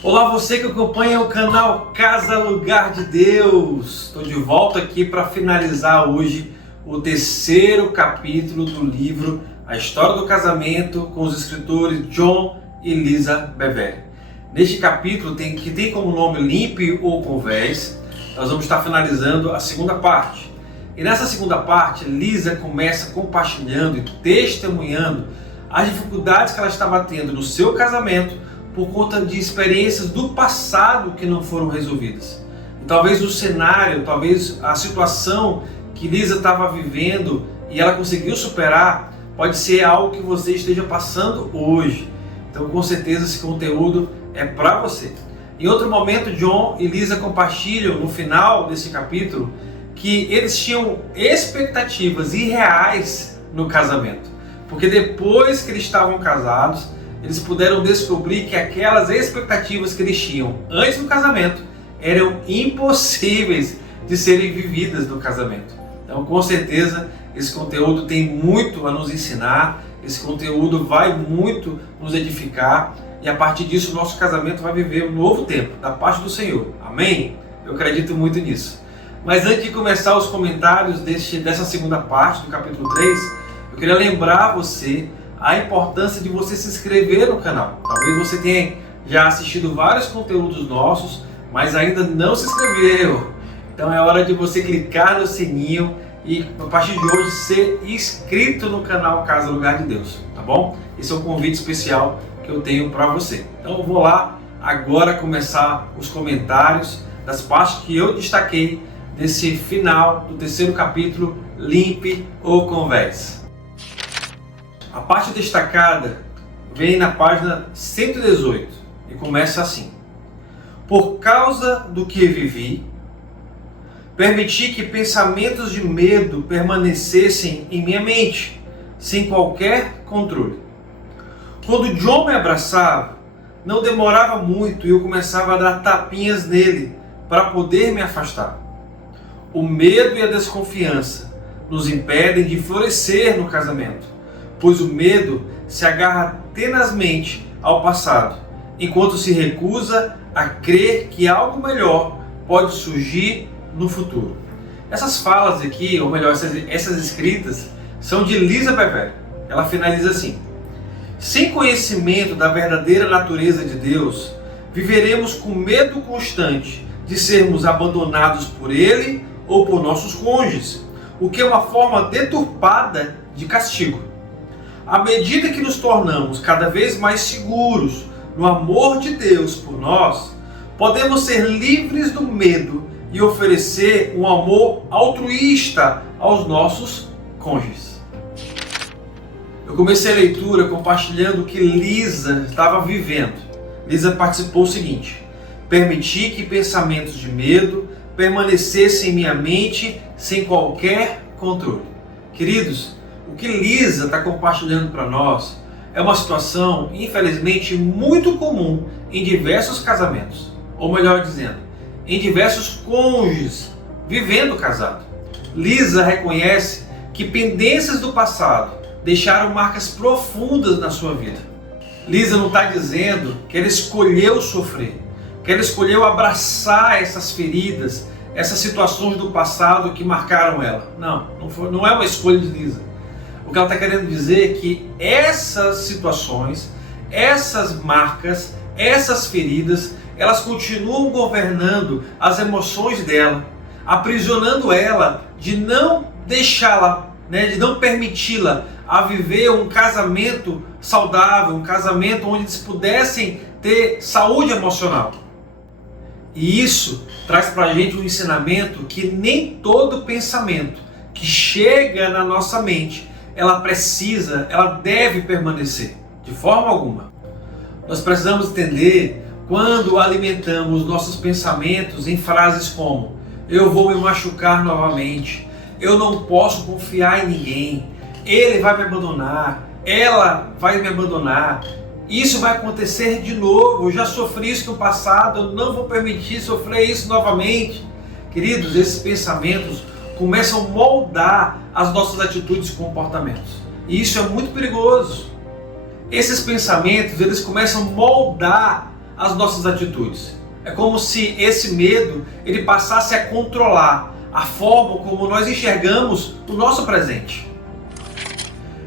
Olá, você que acompanha o canal Casa Lugar de Deus. Estou de volta aqui para finalizar hoje o terceiro capítulo do livro A História do Casamento com os escritores John e Lisa Bevere. Neste capítulo, que tem como nome Limpe ou Converse, nós vamos estar finalizando a segunda parte. E nessa segunda parte, Lisa começa compartilhando e testemunhando as dificuldades que ela estava tendo no seu casamento por conta de experiências do passado que não foram resolvidas. E talvez o cenário, talvez a situação que Lisa estava vivendo e ela conseguiu superar, pode ser algo que você esteja passando hoje. Então, com certeza, esse conteúdo é para você. Em outro momento, John e Lisa compartilham no final desse capítulo que eles tinham expectativas irreais no casamento. Porque depois que eles estavam casados, eles puderam descobrir que aquelas expectativas que eles tinham antes do casamento eram impossíveis de serem vividas no casamento. Então, com certeza, esse conteúdo tem muito a nos ensinar, esse conteúdo vai muito nos edificar e a partir disso o nosso casamento vai viver um novo tempo da parte do Senhor. Amém? Eu acredito muito nisso. Mas antes de começar os comentários dessa segunda parte do capítulo 3, eu queria lembrar você a importância de você se inscrever no canal. Talvez você tenha já assistido vários conteúdos nossos, mas ainda não se inscreveu. Então é hora de você clicar no sininho e a partir de hoje ser inscrito no canal Casa Lugar de Deus, tá bom? Esse é um convite especial que eu tenho para você. Então eu vou lá agora começar os comentários das partes que eu destaquei desse final do terceiro capítulo, Limpe ou Converse. A parte destacada vem na página 118 e começa assim: por causa do que vivi, permiti que pensamentos de medo permanecessem em minha mente, sem qualquer controle. Quando John me abraçava, não demorava muito e eu começava a dar tapinhas nele para poder me afastar. O medo e a desconfiança nos impedem de florescer no casamento, pois o medo se agarra tenazmente ao passado, enquanto se recusa a crer que algo melhor pode surgir no futuro. Essas falas aqui, ou melhor, essas escritas, são de Lisa Bevere. Ela finaliza assim: sem conhecimento da verdadeira natureza de Deus, viveremos com medo constante de sermos abandonados por Ele ou por nossos cônjuges, o que é uma forma deturpada de castigo. À medida que nos tornamos cada vez mais seguros no amor de Deus por nós, podemos ser livres do medo e oferecer um amor altruísta aos nossos cônjuges. Eu comecei a leitura compartilhando o que Lisa estava vivendo. Lisa participou o seguinte: permiti que pensamentos de medo permanecessem em minha mente sem qualquer controle. Queridos, o que Lisa está compartilhando para nós é uma situação, infelizmente, muito comum em diversos casamentos. Ou melhor dizendo, em diversos cônjuges vivendo casado. Lisa reconhece que pendências do passado deixaram marcas profundas na sua vida. Lisa não está dizendo que ela escolheu sofrer, que ela escolheu abraçar essas feridas, essas situações do passado que marcaram ela. Não é uma escolha de Lisa. O que ela está querendo dizer é que essas situações, essas marcas, essas feridas, elas continuam governando as emoções dela, aprisionando ela de não deixá-la, de não permiti-la a viver um casamento saudável, um casamento onde eles pudessem ter saúde emocional. E isso traz para a gente um ensinamento que nem todo pensamento que chega na nossa mente, ela deve permanecer, de forma alguma. Nós precisamos entender quando alimentamos nossos pensamentos em frases como: eu vou me machucar novamente, eu não posso confiar em ninguém, ele vai me abandonar, ela vai me abandonar, isso vai acontecer de novo, eu já sofri isso no passado, eu não vou permitir sofrer isso novamente. Queridos, esses pensamentos começam a moldar as nossas atitudes e comportamentos. E isso é muito perigoso. Esses pensamentos, eles começam a moldar as nossas atitudes. É como se esse medo ele passasse a controlar a forma como nós enxergamos o nosso presente.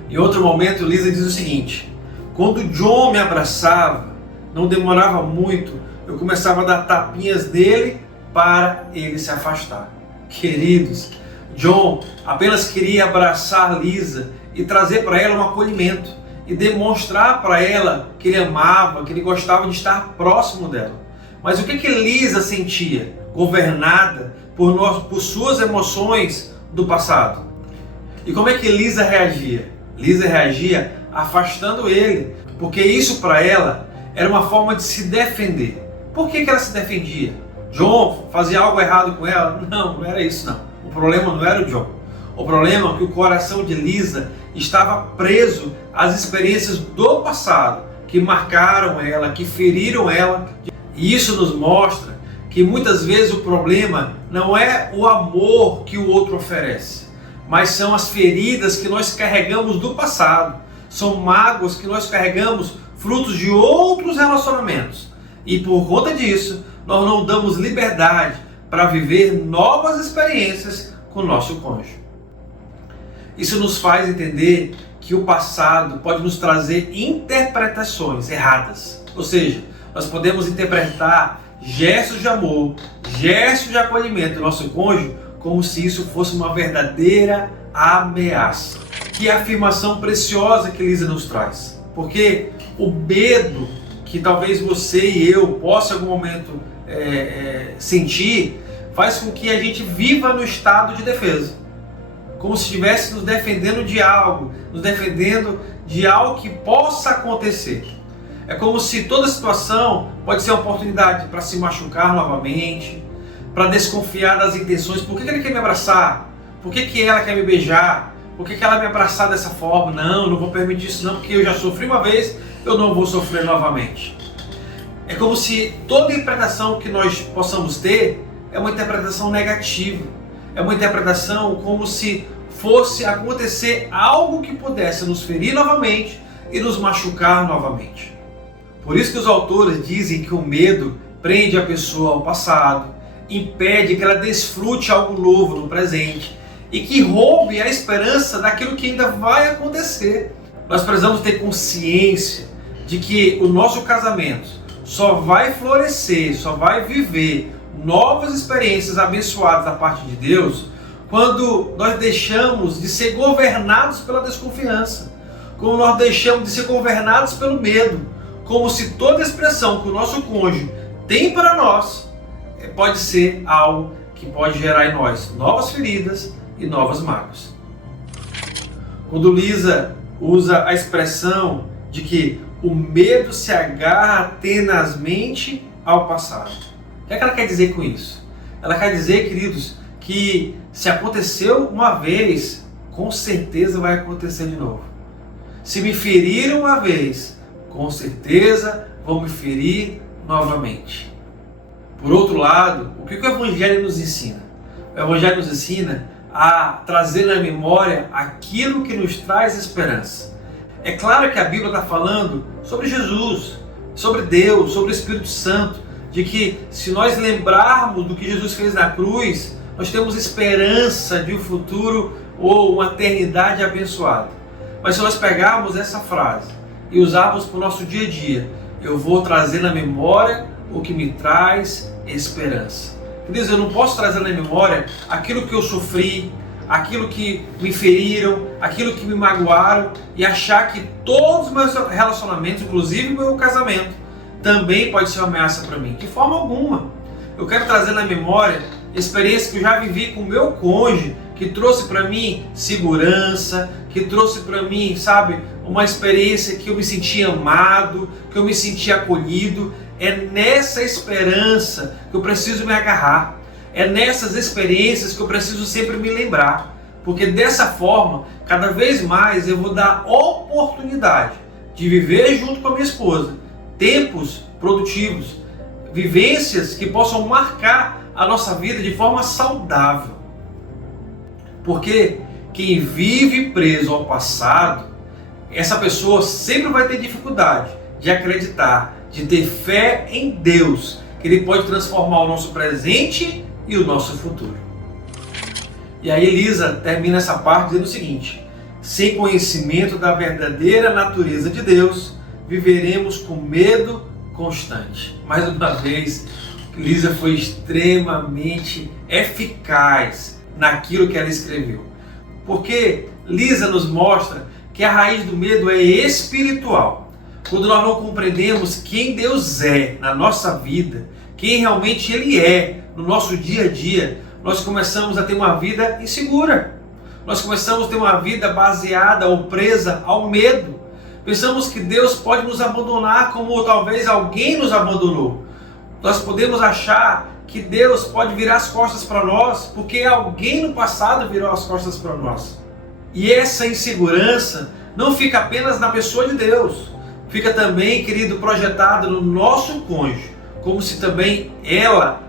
Em outro momento, Lisa diz o seguinte: quando John me abraçava, não demorava muito, eu começava a dar tapinhas nele para ele se afastar. Queridos, John apenas queria abraçar Lisa e trazer para ela um acolhimento e demonstrar para ela que ele amava, que ele gostava de estar próximo dela. Mas o que Lisa sentia? Governada por suas emoções do passado. E como é que Lisa reagia? Lisa reagia afastando ele, porque isso para ela era uma forma de se defender. Por que ela se defendia? John fazia algo errado com ela? Não, não era isso não. O problema não era o John. O problema é que o coração de Lisa estava preso às experiências do passado, que marcaram ela, que feriram ela. E isso nos mostra que muitas vezes o problema não é o amor que o outro oferece, mas são as feridas que nós carregamos do passado. São mágoas que nós carregamos frutos de outros relacionamentos. E por conta disso, nós não damos liberdade para viver novas experiências com o nosso cônjuge. Isso nos faz entender que o passado pode nos trazer interpretações erradas. Ou seja, nós podemos interpretar gestos de amor, gestos de acolhimento do nosso cônjuge como se isso fosse uma verdadeira ameaça. Que afirmação preciosa que Lisa nos traz. Porque o medo que talvez você e eu possa em algum momento sentir faz com que a gente viva no estado de defesa. Como se estivesse nos defendendo de algo, nos defendendo de algo que possa acontecer. É como se toda situação pode ser uma oportunidade para se machucar novamente, para desconfiar das intenções. Por que ele quer me abraçar? Por que ela quer me beijar? Por que ela me abraçar dessa forma? Não, eu não vou permitir isso não, porque eu já sofri uma vez, eu não vou sofrer novamente. É como se toda interpretação que nós possamos ter é uma interpretação negativa. É uma interpretação como se fosse acontecer algo que pudesse nos ferir novamente e nos machucar novamente. Por isso que os autores dizem que o medo prende a pessoa ao passado, impede que ela desfrute algo novo no presente e que roube a esperança daquilo que ainda vai acontecer. Nós precisamos ter consciência de que o nosso casamento só vai florescer, só vai viver novas experiências abençoadas da parte de Deus quando nós deixamos de ser governados pela desconfiança, quando nós deixamos de ser governados pelo medo, como se toda expressão que o nosso cônjuge tem para nós pode ser algo que pode gerar em nós novas feridas e novas mágoas. Quando Lisa usa a expressão de que o medo se agarra tenazmente ao passado, o que ela quer dizer com isso? Ela quer dizer, queridos, que se aconteceu uma vez, com certeza vai acontecer de novo. Se me feriram uma vez, com certeza vão me ferir novamente. Por outro lado, o que o Evangelho nos ensina? O Evangelho nos ensina a trazer na memória aquilo que nos traz esperança. É claro que a Bíblia está falando sobre Jesus, sobre Deus, sobre o Espírito Santo, de que se nós lembrarmos do que Jesus fez na cruz, nós temos esperança de um futuro ou uma eternidade abençoada. Mas se nós pegarmos essa frase e usarmos para o nosso dia a dia, eu vou trazer na memória o que me traz esperança. Quer dizer, eu não posso trazer na memória aquilo que eu sofri, aquilo que me feriram, aquilo que me magoaram e achar que todos os meus relacionamentos, inclusive o meu casamento, também pode ser uma ameaça para mim. De forma alguma. Eu quero trazer na memória experiência que eu já vivi com o meu cônjuge, que trouxe para mim segurança, que trouxe para mim, sabe, uma experiência que eu me senti amado, que eu me senti acolhido. É nessa esperança que eu preciso me agarrar. É nessas experiências que eu preciso sempre me lembrar. Porque dessa forma, cada vez mais eu vou dar oportunidade de viver junto com a minha esposa tempos produtivos, vivências que possam marcar a nossa vida de forma saudável. Porque quem vive preso ao passado, essa pessoa sempre vai ter dificuldade de acreditar de ter fé em Deus, que Ele pode transformar o nosso presente e o nosso futuro. E aí Elisa termina essa parte dizendo o seguinte: sem conhecimento da verdadeira natureza de Deus, viveremos com medo constante. Mais uma vez, Elisa foi extremamente eficaz naquilo que ela escreveu. Porque Elisa nos mostra que a raiz do medo é espiritual. Quando nós não compreendemos quem Deus é na nossa vida, quem realmente Ele é no nosso dia a dia, nós começamos a ter uma vida insegura. Nós começamos a ter uma vida baseada ou presa ao medo. Pensamos que Deus pode nos abandonar como talvez alguém nos abandonou. Nós podemos achar que Deus pode virar as costas para nós porque alguém no passado virou as costas para nós. E essa insegurança não fica apenas na pessoa de Deus, fica também, querido, projetada no nosso cônjuge, como se também ela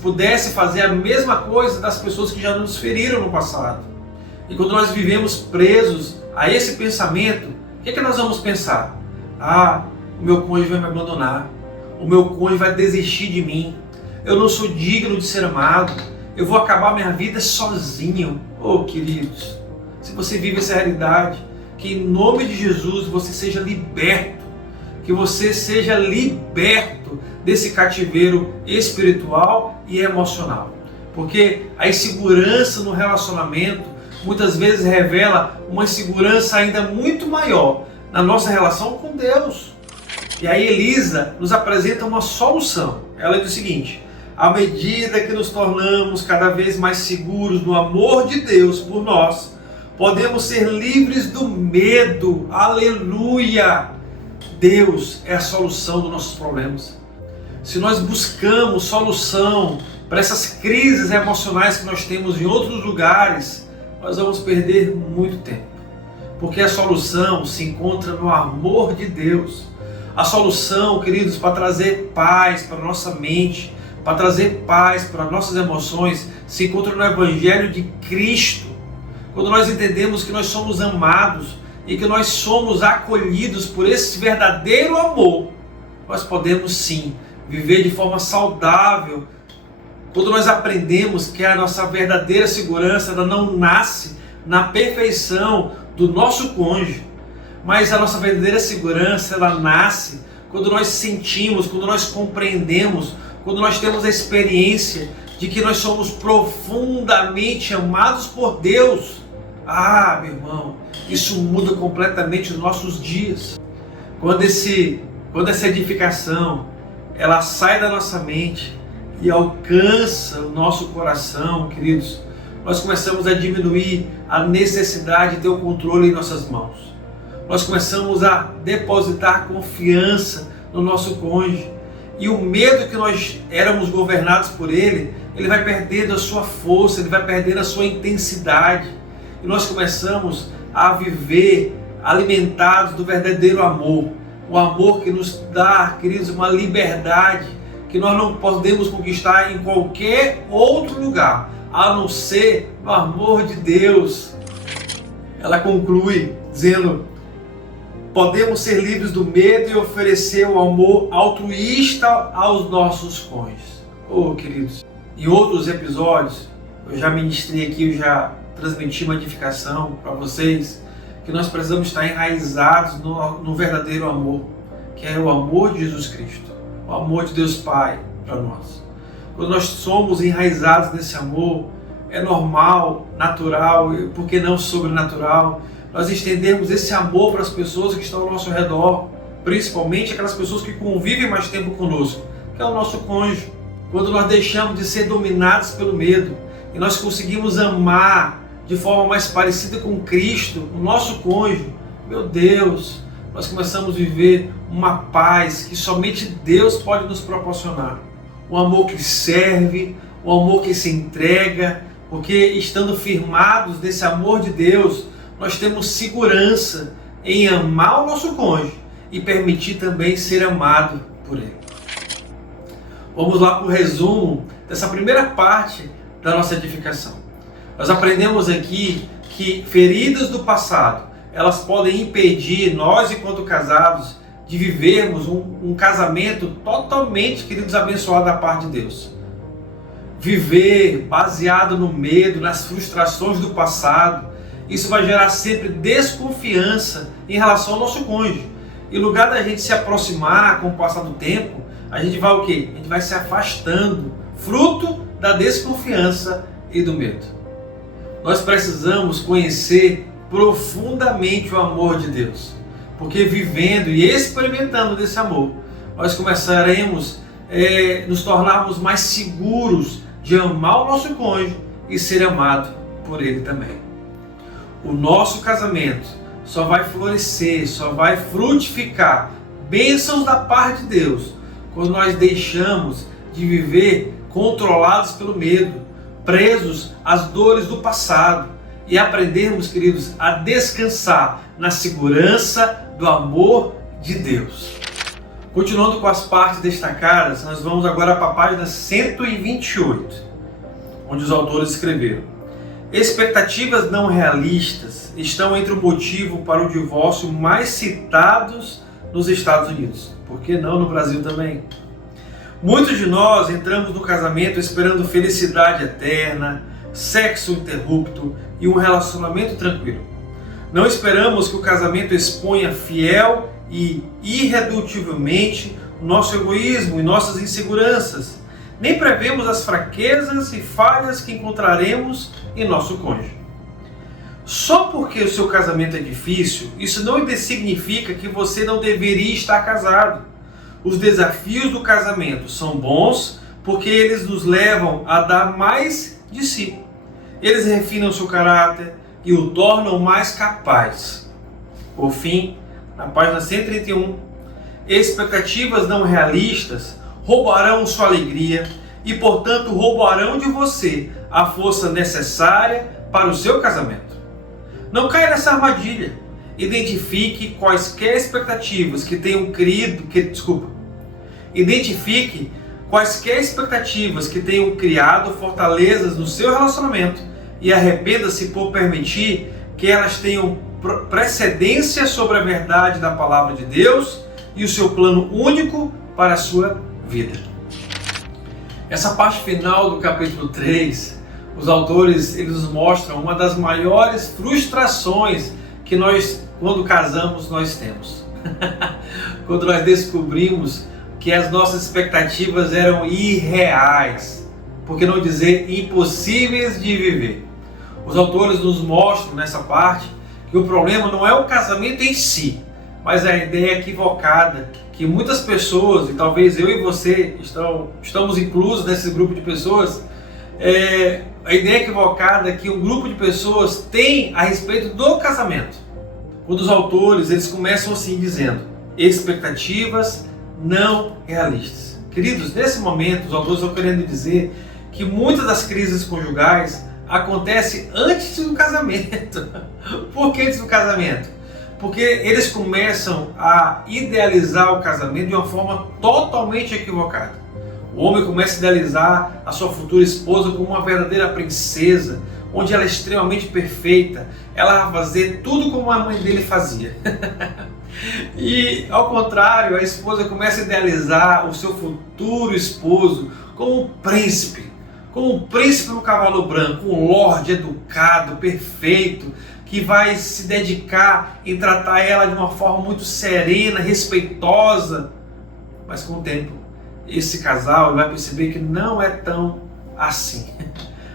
pudesse fazer a mesma coisa das pessoas que já nos feriram no passado. E quando nós vivemos presos a esse pensamento, o que é que nós vamos pensar? O meu cônjuge vai me abandonar, o meu cônjuge vai desistir de mim, eu não sou digno de ser amado, eu vou acabar minha vida sozinho. Oh, queridos, se você vive essa realidade, que em nome de Jesus você seja liberto, que você seja liberto desse cativeiro espiritual e emocional. Porque a insegurança no relacionamento muitas vezes revela uma insegurança ainda muito maior na nossa relação com Deus. E aí Elisa nos apresenta uma solução. Ela diz o seguinte: à medida que nos tornamos cada vez mais seguros no amor de Deus por nós, podemos ser livres do medo. Aleluia! Deus é a solução dos nossos problemas. Se nós buscamos solução para essas crises emocionais que nós temos em outros lugares, nós vamos perder muito tempo. Porque a solução se encontra no amor de Deus. A solução, queridos, para trazer paz para a nossa mente, para trazer paz para nossas emoções, se encontra no Evangelho de Cristo. Quando nós entendemos que nós somos amados e que nós somos acolhidos por esse verdadeiro amor, nós podemos sim viver de forma saudável. Quando nós aprendemos que a nossa verdadeira segurança ela não nasce na perfeição do nosso cônjuge, mas a nossa verdadeira segurança ela nasce quando nós sentimos, quando nós compreendemos, quando nós temos a experiência de que nós somos profundamente amados por Deus. Meu irmão, isso muda completamente os nossos dias. Quando essa edificação ela sai da nossa mente e alcança o nosso coração, queridos, nós começamos a diminuir a necessidade de ter o controle em nossas mãos. Nós começamos a depositar confiança no nosso cônjuge. E o medo que nós éramos governados por ele vai perdendo a sua força, ele vai perdendo a sua intensidade. E nós começamos a viver alimentados do verdadeiro amor. O amor que nos dá, queridos, uma liberdade que nós não podemos conquistar em qualquer outro lugar, a não ser no amor de Deus. Ela conclui dizendo: podemos ser livres do medo e oferecer o amor altruísta aos nossos cônjuges. Oh, queridos, em outros episódios, eu já ministrei aqui, eu já transmiti uma edificação para vocês, que nós precisamos estar enraizados no verdadeiro amor, que é o amor de Jesus Cristo, o amor de Deus Pai para nós. Quando nós somos enraizados nesse amor, é normal, natural, e por que não sobrenatural, nós estendermos esse amor para as pessoas que estão ao nosso redor, principalmente aquelas pessoas que convivem mais tempo conosco, que é o nosso cônjuge. Quando nós deixamos de ser dominados pelo medo e nós conseguimos amar de forma mais parecida com Cristo, o nosso cônjuge, meu Deus, nós começamos a viver uma paz que somente Deus pode nos proporcionar. Um amor que serve, um amor que se entrega, porque estando firmados nesse amor de Deus, nós temos segurança em amar o nosso cônjuge e permitir também ser amado por ele. Vamos lá para o resumo dessa primeira parte da nossa edificação. Nós aprendemos aqui que feridas do passado, elas podem impedir nós, enquanto casados, de vivermos um casamento totalmente, queridos, abençoado da parte de Deus. Viver baseado no medo, nas frustrações do passado, isso vai gerar sempre desconfiança em relação ao nosso cônjuge. Em lugar da gente se aproximar com o passar do tempo, a gente vai o quê? A gente vai se afastando, fruto da desconfiança e do medo. Nós precisamos conhecer profundamente o amor de Deus, porque vivendo e experimentando desse amor, nós começaremos nos tornarmos mais seguros de amar o nosso cônjuge e ser amado por ele também. O nosso casamento só vai florescer, só vai frutificar bênçãos da parte de Deus quando nós deixamos de viver controlados pelo medo, presos às dores do passado e aprendermos, queridos, a descansar na segurança do amor de Deus. Continuando com as partes destacadas, nós vamos agora para a página 128, onde os autores escreveram: expectativas não realistas estão entre o motivo para o divórcio mais citados nos Estados Unidos. Por que não no Brasil também? Muitos de nós entramos no casamento esperando felicidade eterna, sexo interrupto e um relacionamento tranquilo. Não esperamos que o casamento exponha fiel e irredutivelmente o nosso egoísmo e nossas inseguranças. Nem prevemos as fraquezas e falhas que encontraremos em nosso cônjuge. Só porque o seu casamento é difícil, isso não significa que você não deveria estar casado. Os desafios do casamento são bons porque eles nos levam a dar mais de si. Eles refinam seu caráter e o tornam mais capaz. Por fim, na página 131, expectativas não realistas roubarão sua alegria e, portanto, roubarão de você a força necessária para o seu casamento. Não caia nessa armadilha. Identifique quaisquer expectativas que tenham Identifique quaisquer expectativas que tenham criado fortalezas no seu relacionamento e arrependa-se por permitir que elas tenham precedência sobre a verdade da palavra de Deus e o seu plano único para a sua vida. Essa parte final do capítulo 3, os autores eles nos mostram uma das maiores frustrações que nós, quando casamos, nós temos. Quando nós descobrimos que as nossas expectativas eram irreais, por que não dizer impossíveis de viver. Os autores nos mostram nessa parte que o problema não é o casamento em si, mas a ideia equivocada que muitas pessoas, e talvez eu e você estamos inclusos nesse grupo de pessoas, a ideia equivocada que um grupo de pessoas tem a respeito do casamento. Quando os autores eles começam assim dizendo: expectativas não realistas. Queridos, nesse momento os autores estão querendo dizer que muitas das crises conjugais acontecem antes do casamento. Por que antes do casamento? Porque eles começam a idealizar o casamento de uma forma totalmente equivocada. O homem começa a idealizar a sua futura esposa como uma verdadeira princesa, onde ela é extremamente perfeita, ela vai fazer tudo como a mãe dele fazia. E ao contrário, a esposa começa a idealizar o seu futuro esposo como um príncipe no cavalo branco, um lorde educado, perfeito, que vai se dedicar em tratar ela de uma forma muito serena, respeitosa. Mas com o tempo, esse casal vai perceber que não é tão assim.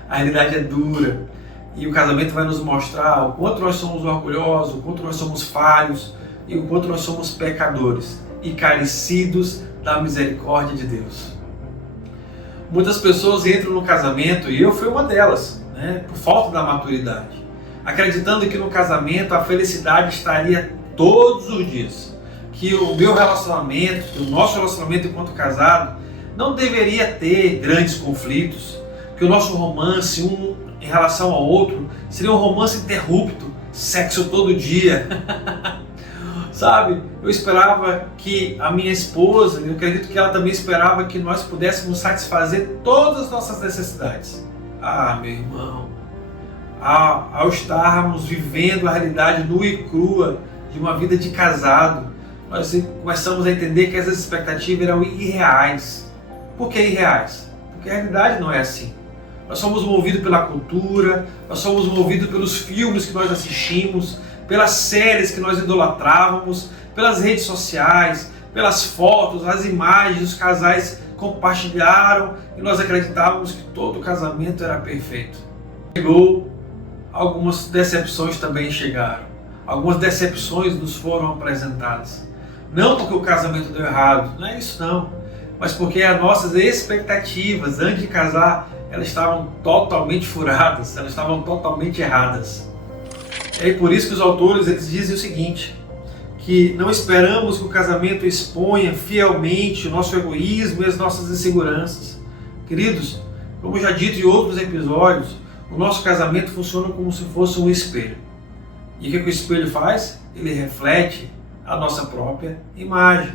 A realidade é dura e o casamento vai nos mostrar o quanto nós somos orgulhosos, o quanto nós somos falhos e o quanto nós somos pecadores e carecidos da misericórdia de Deus. Muitas pessoas entram no casamento, e eu fui uma delas, por falta da maturidade, acreditando que no casamento a felicidade estaria todos os dias, que o meu relacionamento, que o nosso relacionamento enquanto casado não deveria ter grandes conflitos, que o nosso romance um em relação ao outro seria um romance interrupto, sexo todo dia. Sabe, eu esperava que a minha esposa, eu acredito que ela também esperava que nós pudéssemos satisfazer todas as nossas necessidades. Ah, meu irmão, ao estarmos vivendo a realidade nua e crua de uma vida de casado, nós começamos a entender que essas expectativas eram irreais. Por que irreais? Porque a realidade não é assim. Nós somos movidos pela cultura, nós somos movidos pelos filmes que nós assistimos, pelas séries que nós idolatrávamos, pelas redes sociais, pelas fotos, as imagens, os casais compartilharam e nós acreditávamos que todo casamento era perfeito. Chegou, algumas decepções também chegaram. Algumas decepções nos foram apresentadas. Não porque o casamento deu errado, não é isso não. Mas porque as nossas expectativas antes de casar, elas estavam totalmente furadas, elas estavam totalmente erradas. É por isso que os autores eles dizem o seguinte, que não esperamos que o casamento exponha fielmente o nosso egoísmo e as nossas inseguranças. Queridos, como já dito em outros episódios, o nosso casamento funciona como se fosse um espelho. E o que o espelho faz? Ele reflete a nossa própria imagem.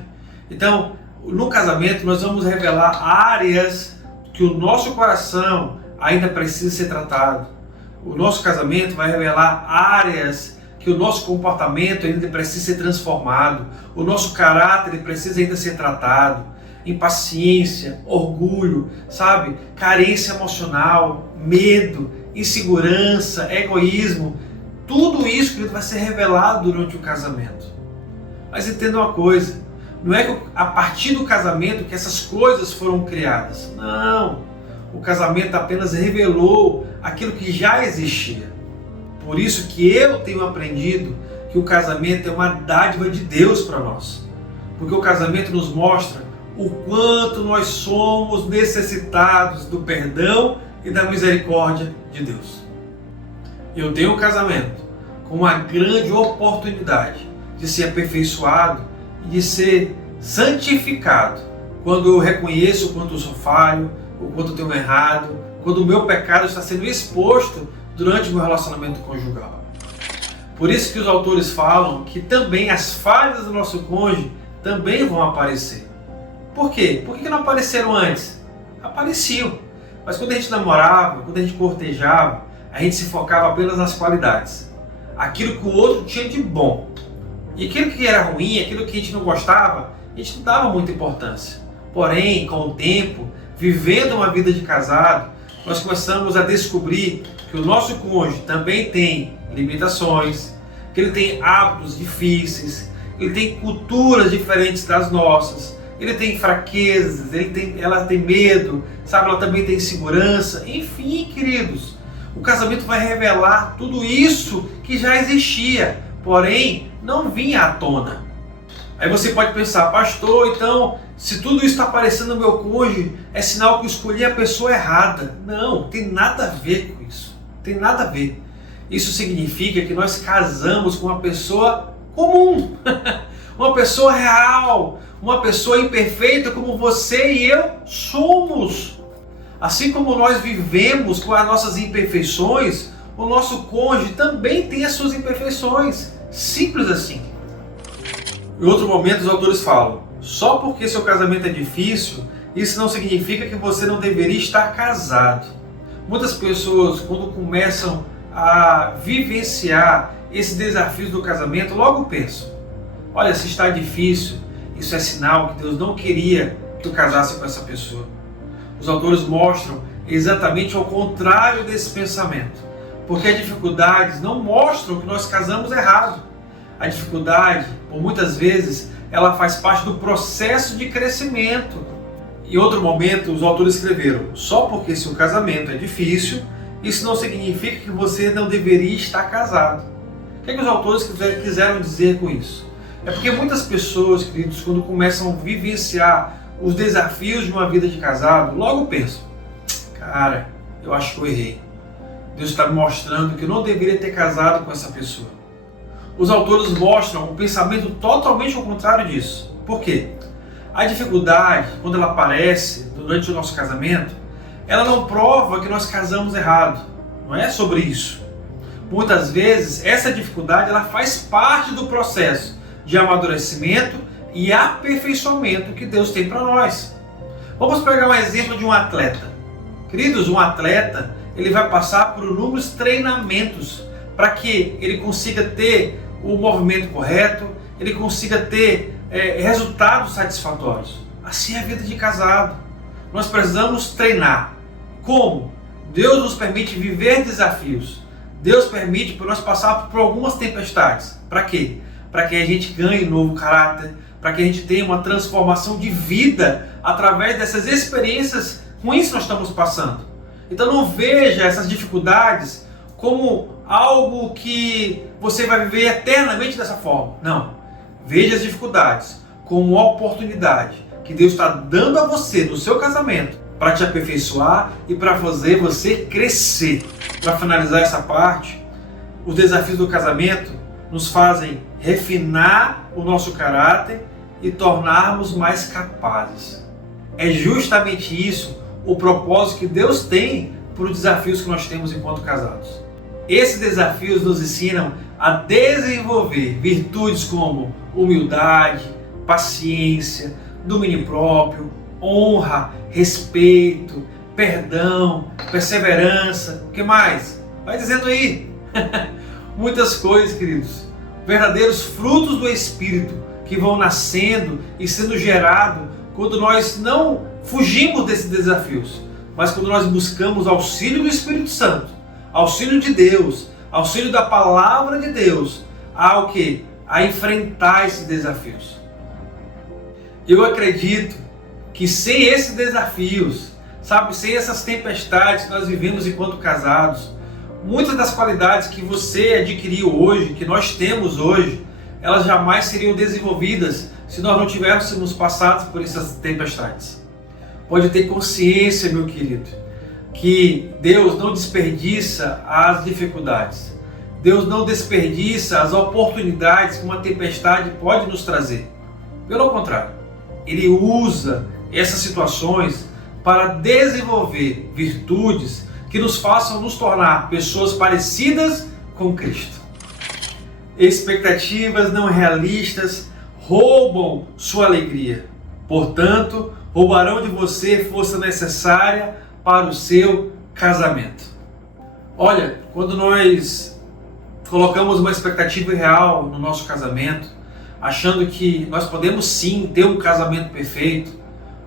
Então, no casamento nós vamos revelar áreas que o nosso coração ainda precisa ser tratado. O nosso casamento vai revelar áreas que o nosso comportamento ainda precisa ser transformado. O nosso caráter ele precisa ainda ser tratado. Impaciência, orgulho, sabe? Carência emocional, medo, insegurança, egoísmo. Tudo isso, querido, vai ser revelado durante o casamento. Mas entenda uma coisa, não é que a partir do casamento que essas coisas foram criadas. Não, o casamento apenas revelou aquilo que já existia. Por isso que eu tenho aprendido que o casamento é uma dádiva de Deus para nós. Porque o casamento nos mostra o quanto nós somos necessitados do perdão e da misericórdia de Deus. Eu tenho um casamento com uma grande oportunidade de ser aperfeiçoado e de ser santificado quando eu reconheço o quanto eu sou falho, o quanto eu tenho errado, quando o meu pecado está sendo exposto durante o meu relacionamento conjugal. Por isso que os autores falam que também as falhas do nosso cônjuge também vão aparecer. Por quê? Por que não apareceram antes? Apareciam. Mas quando a gente namorava, quando a gente cortejava, a gente se focava apenas nas qualidades. Aquilo que o outro tinha de bom. E aquilo que era ruim, aquilo que a gente não gostava, a gente não dava muita importância. Porém, com o tempo, vivendo uma vida de casado, nós começamos a descobrir que o nosso cônjuge também tem limitações, que ele tem hábitos difíceis, ele tem culturas diferentes das nossas, ele tem fraquezas, ela tem medo, sabe? Ela também tem insegurança. Enfim, queridos, o casamento vai revelar tudo isso que já existia, porém não vinha à tona. Aí você pode pensar, pastor, então se tudo isso está aparecendo no meu cônjuge, é sinal que eu escolhi a pessoa errada. Não, tem nada a ver com isso. Tem nada a ver. Isso significa que nós casamos com uma pessoa comum, uma pessoa real, uma pessoa imperfeita como você e eu somos. Assim como nós vivemos com as nossas imperfeições, o nosso cônjuge também tem as suas imperfeições. Simples assim. Em outro momento os autores falam, só porque seu casamento é difícil, isso não significa que você não deveria estar casado. Muitas pessoas, quando começam a vivenciar esses desafios do casamento, logo pensam, olha, se está difícil, isso é sinal que Deus não queria que eu casasse com essa pessoa. Os autores mostram exatamente ao contrário desse pensamento, porque as dificuldades não mostram que nós casamos errado. A dificuldade, por muitas vezes, ela faz parte do processo de crescimento. Em outro momento, os autores escreveram, só porque seu casamento é difícil, isso não significa que você não deveria estar casado. O que os autores quiseram dizer com isso? É porque muitas pessoas, queridos, quando começam a vivenciar os desafios de uma vida de casado, logo pensam, cara, eu acho que eu errei. Deus está me mostrando que eu não deveria ter casado com essa pessoa. Os autores mostram um pensamento totalmente ao contrário disso. Por quê? A dificuldade, quando ela aparece durante o nosso casamento, ela não prova que nós casamos errado. Não é sobre isso. Muitas vezes, essa dificuldade ela faz parte do processo de amadurecimento e aperfeiçoamento que Deus tem para nós. Vamos pegar um exemplo de um atleta. Queridos, um atleta ele vai passar por inúmeros treinamentos para que ele consiga ter o movimento correto, ele consiga ter resultados satisfatórios. Assim é a vida de casado. Nós precisamos treinar. Como? Deus nos permite viver desafios. Deus permite para nós passar por algumas tempestades. Para quê? Para que a gente ganhe um novo caráter, para que a gente tenha uma transformação de vida através dessas experiências ruins que nós estamos passando. Então não veja essas dificuldades como algo que você vai viver eternamente dessa forma. Não. Veja as dificuldades como uma oportunidade que Deus está dando a você no seu casamento para te aperfeiçoar e para fazer você crescer. Para finalizar essa parte, os desafios do casamento nos fazem refinar o nosso caráter e tornarmos mais capazes. É justamente isso o propósito que Deus tem para os desafios que nós temos enquanto casados. Esses desafios nos ensinam a desenvolver virtudes como humildade, paciência, domínio próprio, honra, respeito, perdão, perseverança. O que mais? Vai dizendo aí. Muitas coisas, queridos. Verdadeiros frutos do Espírito que vão nascendo e sendo gerados quando nós não fugimos desses desafios, mas quando nós buscamos auxílio do Espírito Santo, auxílio de Deus, auxílio da Palavra de Deus, ao que? A enfrentar esses desafios. Eu acredito que sem esses desafios, sem essas tempestades que nós vivemos enquanto casados, muitas das qualidades que você adquiriu hoje, que nós temos hoje, elas jamais seriam desenvolvidas se nós não tivéssemos passado por essas tempestades. Pode ter consciência, meu querido, que Deus não desperdiça as dificuldades. Deus não desperdiça as oportunidades que uma tempestade pode nos trazer. Pelo contrário, Ele usa essas situações para desenvolver virtudes que nos façam nos tornar pessoas parecidas com Cristo. Expectativas não realistas roubam sua alegria. Portanto, roubarão de você força necessária para o seu casamento. Olha, quando nós colocamos uma expectativa real no nosso casamento, achando que nós podemos sim ter um casamento perfeito,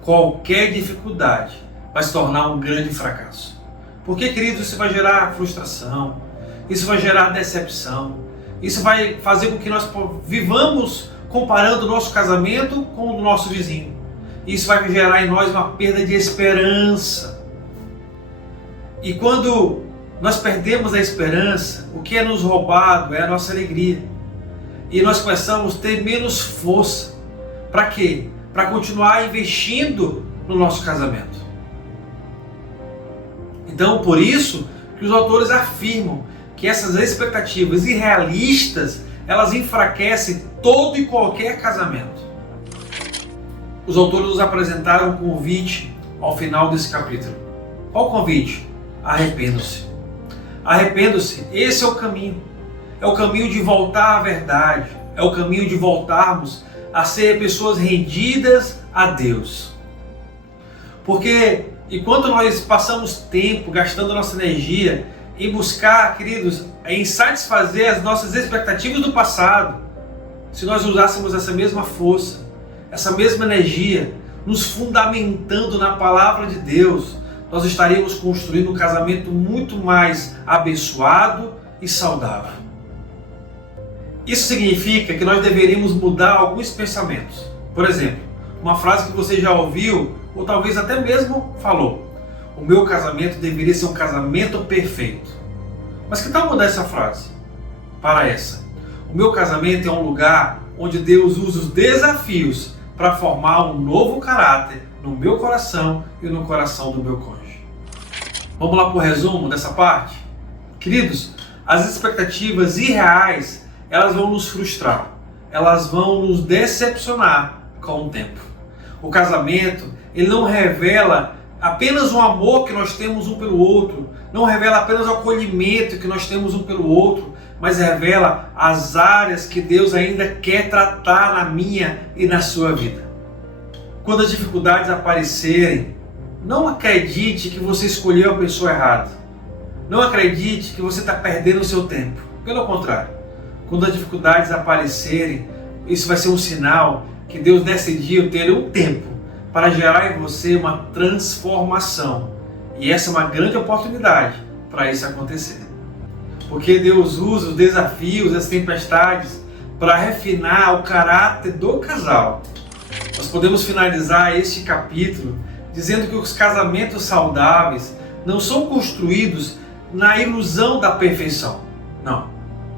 qualquer dificuldade vai se tornar um grande fracasso. Porque, queridos, isso vai gerar frustração, isso vai gerar decepção, isso vai fazer com que nós vivamos comparando o nosso casamento com o do nosso vizinho. Isso vai gerar em nós uma perda de esperança. E quando nós perdemos a esperança, o que é nos roubado é a nossa alegria. E nós começamos a ter menos força. Para quê? Para continuar investindo no nosso casamento. Então, por isso que os autores afirmam que essas expectativas irrealistas, elas enfraquecem todo e qualquer casamento. Os autores nos apresentaram um convite ao final desse capítulo. Qual o convite? Arrependam-se. Arrependam-se, esse é o caminho. É o caminho de voltar à verdade. É o caminho de voltarmos a ser pessoas rendidas a Deus. Porque enquanto nós passamos tempo gastando nossa energia em buscar, queridos, em satisfazer as nossas expectativas do passado, se nós usássemos essa mesma força, essa mesma energia, nos fundamentando na palavra de Deus, nós estaríamos construindo um casamento muito mais abençoado e saudável. Isso significa que nós deveríamos mudar alguns pensamentos. Por exemplo, uma frase que você já ouviu, ou talvez até mesmo falou: o meu casamento deveria ser um casamento perfeito. Mas que tal mudar essa frase para essa? O meu casamento é um lugar onde Deus usa os desafios para formar um novo caráter no meu coração e no coração do meu cônjuge. Vamos lá para o resumo dessa parte? Queridos, as expectativas irreais, elas vão nos frustrar, elas vão nos decepcionar com o tempo. O casamento, ele não revela apenas o amor que nós temos um pelo outro, não revela apenas o acolhimento que nós temos um pelo outro, mas revela as áreas que Deus ainda quer tratar na minha e na sua vida. Quando as dificuldades aparecerem, não acredite que você escolheu a pessoa errada. Não acredite que você está perdendo o seu tempo. Pelo contrário, quando as dificuldades aparecerem, isso vai ser um sinal que Deus decidiu ter um tempo para gerar em você uma transformação. E essa é uma grande oportunidade para isso acontecer. Porque Deus usa os desafios, as tempestades, para refinar o caráter do casal. Nós podemos finalizar este capítulo dizendo que os casamentos saudáveis não são construídos na ilusão da perfeição. Não.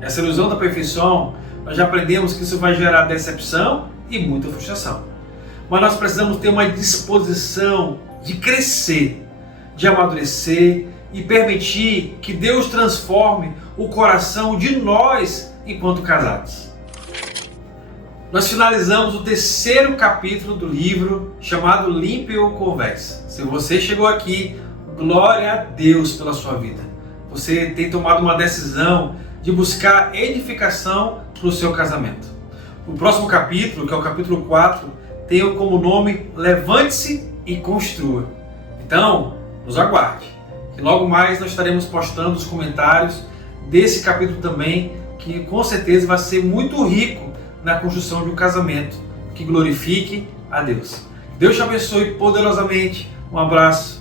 Essa ilusão da perfeição, nós já aprendemos que isso vai gerar decepção e muita frustração. Mas nós precisamos ter uma disposição de crescer, de amadurecer e permitir que Deus transforme o coração de nós enquanto casados. Nós finalizamos o terceiro capítulo do livro chamado Limpe ou Converse. Se você chegou aqui, glória a Deus pela sua vida. Você tem tomado uma decisão de buscar edificação para o seu casamento. O próximo capítulo, que é o capítulo 4, tem como nome Levante-se e Construa. Então, nos aguarde, que logo mais nós estaremos postando os comentários desse capítulo também, que com certeza vai ser muito rico na construção de um casamento que glorifique a Deus. Deus te abençoe poderosamente. Um abraço